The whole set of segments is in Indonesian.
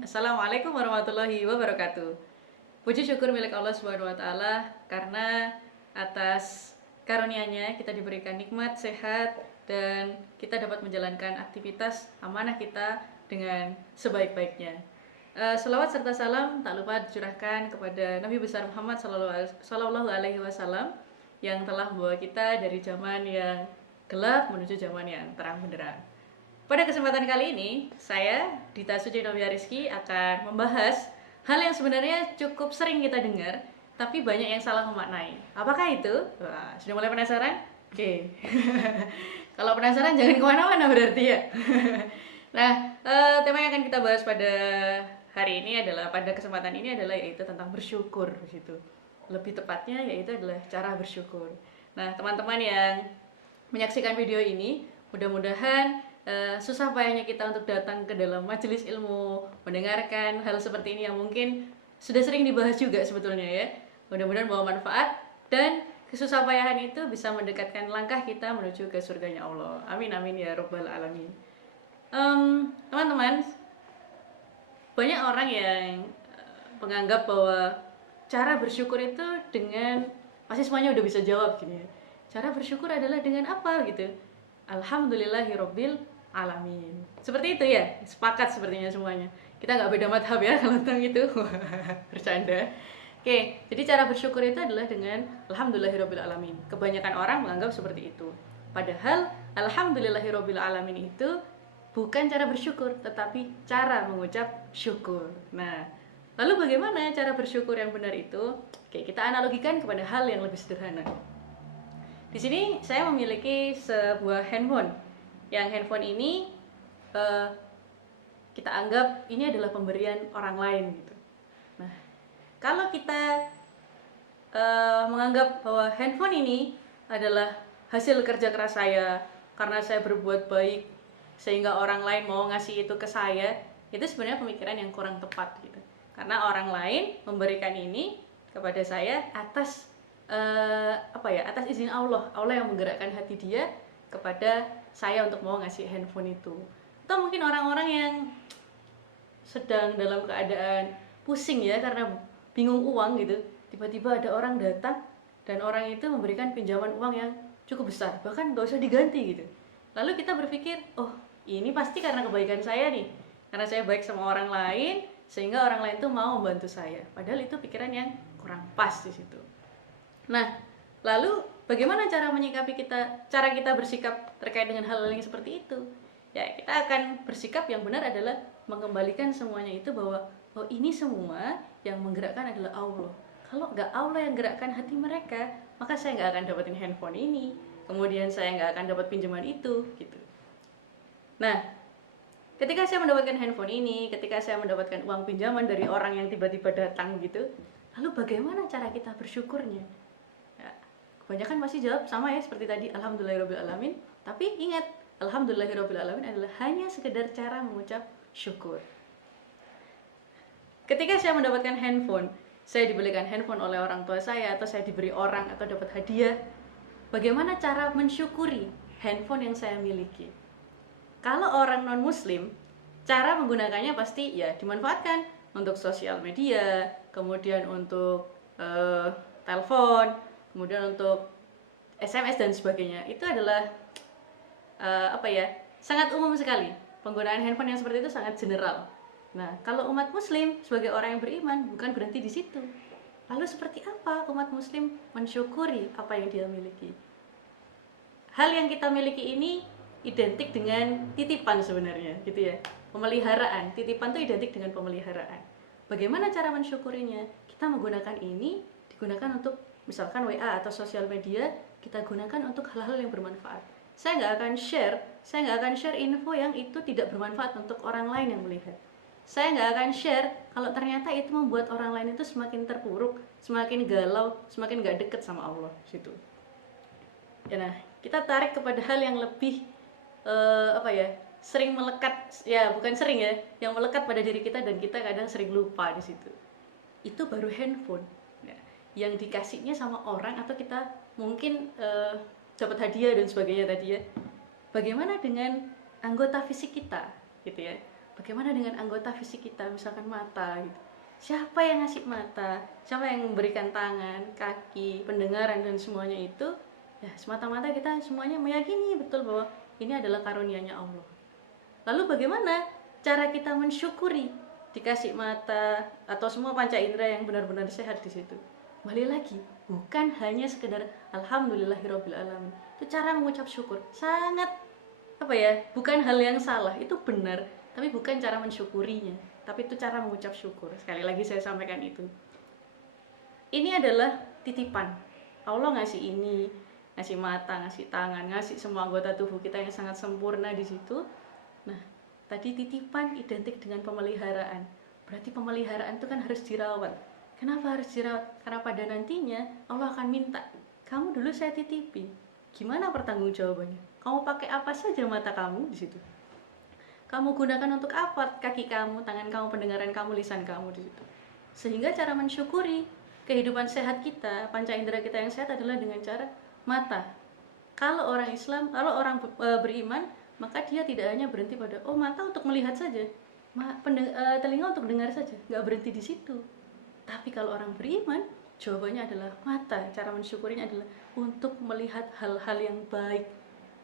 Assalamualaikum warahmatullahi wabarakatuh. Puji syukur milik Allah Subhanahu wa taala karena atas karunia-Nya kita diberikan nikmat sehat dan kita dapat menjalankan aktivitas amanah kita dengan sebaik-baiknya. Selawat serta salam tak lupa dicurahkan kepada Nabi besar Muhammad Sallallahu Alaihi Wasallam yang telah membawa kita dari zaman yang gelap menuju zaman yang terang benderang. Pada kesempatan kali ini, saya, Dita Suci Novia Rizky, akan membahas hal yang sebenarnya cukup sering kita dengar, tapi banyak yang salah memaknai. Apakah itu? Wah, sudah mulai penasaran? Oke. Kalau penasaran jangan kemana-mana berarti ya. Nah, tema yang akan kita bahas pada hari ini adalah, pada kesempatan ini adalah yaitu tentang bersyukur gitu. Lebih tepatnya yaitu adalah cara bersyukur. Nah, teman-teman yang menyaksikan video ini, mudah-mudahan susah payahnya kita untuk datang ke dalam majelis ilmu, mendengarkan hal seperti ini yang mungkin sudah sering dibahas juga sebetulnya ya. Mudah-mudahan bawa manfaat dan kesusah payahan itu bisa mendekatkan langkah kita menuju ke surganya Allah. Amin amin ya robbal alamin. Teman-teman, banyak orang yang menganggap bahwa cara bersyukur itu dengan pasti semuanya udah bisa jawab gini ya. Cara bersyukur adalah dengan apa gitu? Alhamdulillahirabbil alamin. Seperti itu ya, sepakat sepertinya semuanya. Kita nggak beda madhab ya kalau tentang itu. Bercanda. Oke, jadi cara bersyukur itu adalah dengan alhamdulillahirabbil alamin. Kebanyakan orang menganggap seperti itu. Padahal alhamdulillahirabbil alamin itu bukan cara bersyukur, tetapi cara mengucap syukur. Nah, lalu bagaimana cara bersyukur yang benar itu? Oke, kita analogikan kepada hal yang lebih sederhana. Di sini saya memiliki sebuah handphone. Yang handphone ini kita anggap ini adalah pemberian orang lain gitu. Nah, kalau kita menganggap bahwa handphone ini adalah hasil kerja keras saya karena saya berbuat baik sehingga orang lain mau ngasih itu ke saya, itu sebenarnya pemikiran yang kurang tepat gitu. Karena orang lain memberikan ini kepada saya atas atas izin Allah yang menggerakkan hati dia kepada saya untuk mau ngasih handphone itu. Atau mungkin orang-orang yang sedang dalam keadaan pusing ya karena bingung uang gitu, tiba-tiba ada orang datang dan orang itu memberikan pinjaman uang yang cukup besar, bahkan gak usah diganti gitu. Lalu kita berpikir, oh ini pasti karena kebaikan saya nih, karena saya baik sama orang lain sehingga orang lain tuh mau membantu saya. Padahal itu pikiran yang kurang pas di situ. Nah, lalu bagaimana cara kita bersikap terkait dengan hal-hal yang seperti itu? Ya, kita akan bersikap yang benar adalah mengembalikan semuanya itu bahwa oh ini semua yang menggerakkan adalah Allah. Kalau nggak Allah yang gerakkan hati mereka, maka saya nggak akan dapetin handphone ini. Kemudian saya nggak akan dapat pinjaman itu, gitu. Nah, ketika saya mendapatkan handphone ini, ketika saya mendapatkan uang pinjaman dari orang yang tiba-tiba datang gitu, lalu bagaimana cara kita bersyukurnya? Kebanyakan masih jawab sama ya seperti tadi, alhamdulillahirabbil alamin. Tapi ingat, alhamdulillahirabbil alamin adalah hanya sekedar cara mengucap syukur. Ketika saya mendapatkan handphone, saya dibelikan handphone oleh orang tua saya, atau saya diberi orang atau dapat hadiah, bagaimana cara mensyukuri handphone yang saya miliki? Kalau orang non muslim, cara menggunakannya pasti ya dimanfaatkan untuk sosial media, kemudian untuk telepon, kemudian untuk SMS dan sebagainya. Itu adalah sangat umum sekali. Penggunaan handphone yang seperti itu sangat general. Nah, kalau umat muslim sebagai orang yang beriman bukan berhenti di situ. Lalu seperti apa umat muslim mensyukuri apa yang dia miliki? Hal yang kita miliki ini identik dengan titipan sebenarnya, gitu ya. Pemeliharaan, titipan itu identik dengan pemeliharaan. Bagaimana cara mensyukurinya? Kita menggunakan ini digunakan untuk misalkan WA atau sosial media, kita gunakan untuk hal-hal yang bermanfaat. Saya nggak akan share info yang itu tidak bermanfaat untuk orang lain yang melihat. Saya nggak akan share kalau ternyata itu membuat orang lain itu semakin terpuruk, semakin galau, semakin nggak deket sama Allah situ. Ya, nah, kita tarik kepada hal yang lebih sering melekat, ya bukan sering ya, yang melekat pada diri kita dan kita kadang sering lupa di situ. Itu baru handphone. Yang dikasihnya sama orang atau kita mungkin dapat hadiah dan sebagainya tadi ya. Bagaimana dengan anggota fisik kita gitu ya? bagaimana dengan anggota fisik kita, misalkan mata gitu. Siapa yang ngasih mata, siapa yang memberikan tangan, kaki, pendengaran dan semuanya itu, ya semata-mata kita semuanya meyakini betul bahwa ini adalah karunia-Nya Allah. Lalu bagaimana cara kita mensyukuri dikasih mata atau semua panca indera yang benar-benar sehat di situ? Kembali lagi, bukan hanya sekedar alhamdulillahirabbil alamin. Itu cara mengucap syukur sangat bukan hal yang salah, itu benar, tapi bukan cara mensyukurinya, tapi itu cara mengucap syukur. Sekali lagi saya sampaikan itu. Ini adalah titipan. Allah ngasih ini, ngasih mata, ngasih tangan, ngasih semua anggota tubuh kita yang sangat sempurna di situ. Nah, tadi titipan identik dengan pemeliharaan. Berarti pemeliharaan itu kan harus dirawat. Kenapa harus dirawat? Karena pada nantinya Allah akan minta, kamu dulu saya titipi. Gimana pertanggungjawabannya? Kamu pakai apa saja mata kamu di situ? Kamu gunakan untuk apa kaki kamu, tangan kamu, pendengaran kamu, lisan kamu di situ? Sehingga cara mensyukuri kehidupan sehat kita, panca indera kita yang sehat adalah dengan cara mata. Kalau orang Islam, kalau orang beriman, maka dia tidak hanya berhenti pada mata untuk melihat saja, telinga untuk dengar saja, nggak berhenti di situ. Tapi kalau orang beriman, jawabannya adalah mata. Cara mensyukurinya adalah untuk melihat hal-hal yang baik,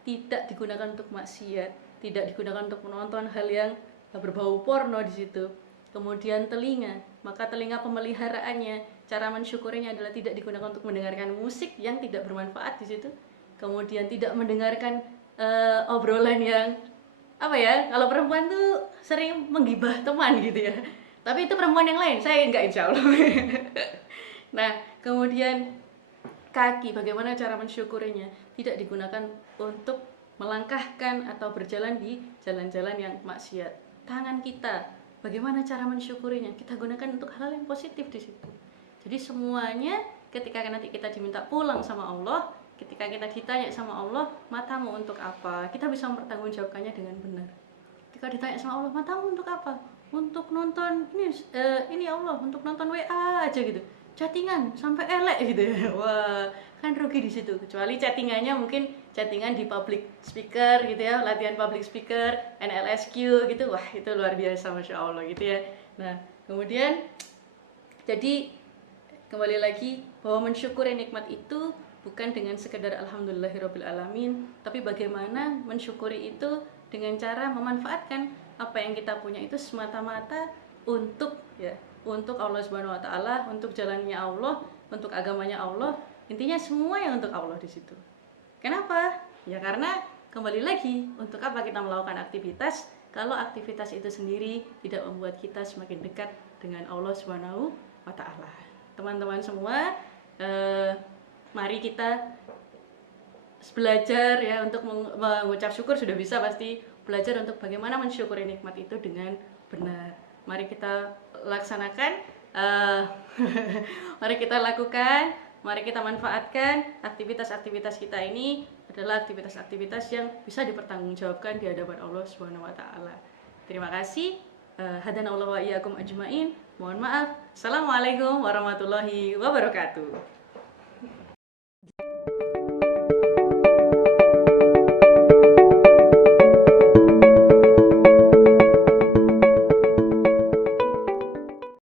tidak digunakan untuk maksiat, tidak digunakan untuk menonton hal yang berbau porno di situ. Kemudian telinga, maka telinga pemeliharaannya, cara mensyukurinya adalah tidak digunakan untuk mendengarkan musik yang tidak bermanfaat di situ. Kemudian tidak mendengarkan obrolan yang kalau perempuan tuh sering menggibah teman gitu ya. Tapi itu perempuan yang lain, saya enggak, insya Allah. Nah, kemudian kaki, bagaimana cara mensyukurinya? Tidak digunakan untuk melangkahkan atau berjalan di jalan-jalan yang maksiat. Tangan kita, bagaimana cara mensyukurinya? Kita gunakan untuk hal yang positif di situ. Jadi semuanya ketika nanti kita diminta pulang sama Allah, ketika kita ditanya sama Allah, matamu untuk apa? Kita bisa mempertanggungjawabkannya dengan benar. Ketika ditanya sama Allah, matamu untuk apa? Untuk nonton ini Allah, untuk nonton WA aja gitu, chattingan sampai elek gitu ya. Wah, kan rugi di situ. Kecuali chattingannya mungkin chattingan di public speaker gitu ya, latihan public speaker, NLSQ gitu. Wah, itu luar biasa, masya Allah gitu ya. Nah, kemudian jadi kembali lagi bahwa mensyukuri nikmat itu bukan dengan sekedar alhamdulillahirabbil alamin, tapi bagaimana mensyukuri itu dengan cara memanfaatkan apa yang kita punya itu semata-mata untuk Allah Subhanahu wa taala, untuk jalannya Allah, untuk agamanya Allah. Intinya semua yang untuk Allah di situ. Kenapa? Ya karena kembali lagi, untuk apa kita melakukan aktivitas kalau aktivitas itu sendiri tidak membuat kita semakin dekat dengan Allah Subhanahu wa taala. Teman-teman semua, mari kita belajar ya untuk mengucap syukur. Sudah bisa pasti belajar untuk bagaimana mensyukuri nikmat itu dengan benar. Mari kita laksanakan, mari kita lakukan, mari kita manfaatkan aktivitas-aktivitas kita ini adalah aktivitas-aktivitas yang bisa dipertanggungjawabkan di hadapan Allah Subhanahu wa taala. Terima kasih. Hadanallahu wa iyyakum ajmain. Mohon maaf. Assalamualaikum warahmatullahi wabarakatuh.